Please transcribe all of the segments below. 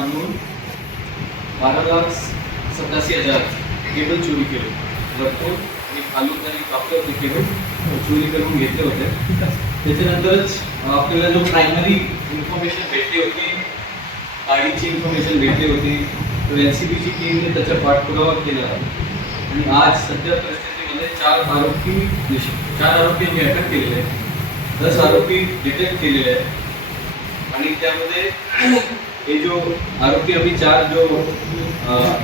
आणून बारा लाख सत्तासी हजार केबल चोरी केले. वरतून आणि खालून त्यांनी कापले होते केबल चोरी करून घेतले होते. त्याच्यानंतरच आपल्याला जो प्रायमरी इन्फॉर्मेशन भेटली होती गाडीची इन्फॉर्मेशन भेटली होती तर एन सी बीची टीमने त्याचा पाठपुरावा केला. आणि आज सध्या परिस्थितीमध्ये चार आरोपी चार आरोपी आम्ही अटक केलेले आहेत दस आरोपी डिटेक्ट केलेले आहेत. आणि त्यामध्ये हे जो आरोपी आम्ही चार जो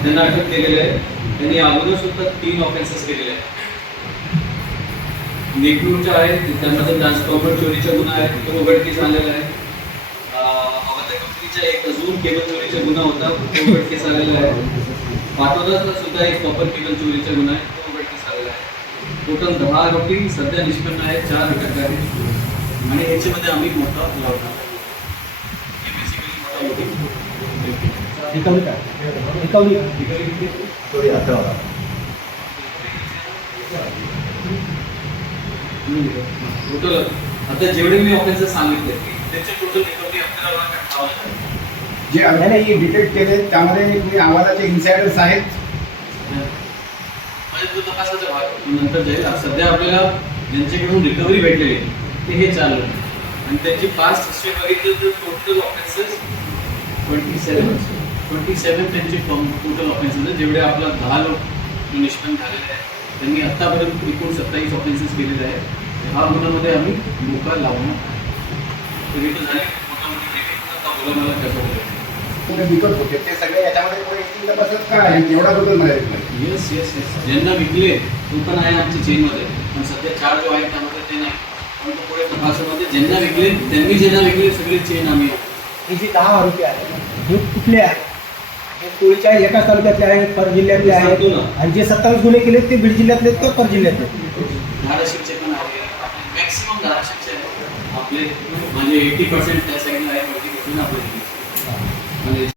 त्यांना अटक केलेले आहे त्यांनी अगोदर सुद्धा तीन ऑफेन्सेस केलेले आहेत. नेटूरच्या आहेत त्यामध्ये ट्रान्सफॉर्मर चोरीचा गुन्हा आहे तो उघडकीस आलेला आहे. कंपनीचा एक अजून केबल चोरीचा गुन्हा होता तो उघडकीस आलेला आहे. पाटोदाचा सुद्धा एक कॉपर केबल चोरीचा गुन्हा आहे तो उघडकीस आलेला आहे. टोटल दहा आरोपी सध्या निष्पन्न आहेत चार अटक आहेत. आणि याच्यामध्ये आम्ही मोठा लावणार काय थोडी अठरा टोटल आता जेवढे मी ऑफेन्सेस सांगितले त्याचे टोटल रिकव्हरी हजार. जे आम्हाला डिटेक्ट केले त्यामध्ये तुम्ही आवाजाचे इन्सायडर्स आहेत म्हणजे तो तपासाचा भाग नंतर जाईल आज सध्या आपल्याला ज्यांच्याकडून रिकव्हरी भेटलेली ते हे चालू आहे. आणि त्यांची पास्ट हिस्ट्री बघितली तर total offences twenty seven twenty seven त्यांची टोटल ऑफेन्सेस जेवढे आपला दहा लोक निष्पन्न झालेले आहेत. त्यांनी आत्तापर्यंत एकूण सत्तावीस ऑफेन्सेस केलेले आहेत. ह्या गुन्ह्यामध्ये आम्ही मोका लावणार आहे. येस येस येस ज्यांना विकले तो पण आहे आमच्या चेनमध्ये पण सध्या चार जो आहे त्यामध्ये ते नाही. पण तो पुढे तपासामध्ये ज्यांना विकले त्यांनी ज्यांना विकले सगळे चेन आम्ही. हे जे दहा आरोपी आहेत. हे कुठले हे टोळीच्या एकाच तालुक्यातले आहेत पर जिल्ह्यातले आहेत. आणि जे सत्तावीस गुन्हे केले ते बीड जिल्ह्यातले आहेत का पर जिल्ह्यातले धाराशिवचे पण आहे. आपले मॅक्सिमम धाराशिवचे आहे आपले म्हणजे एटी पर्सेंट त्या साईडला आहे म्हणजे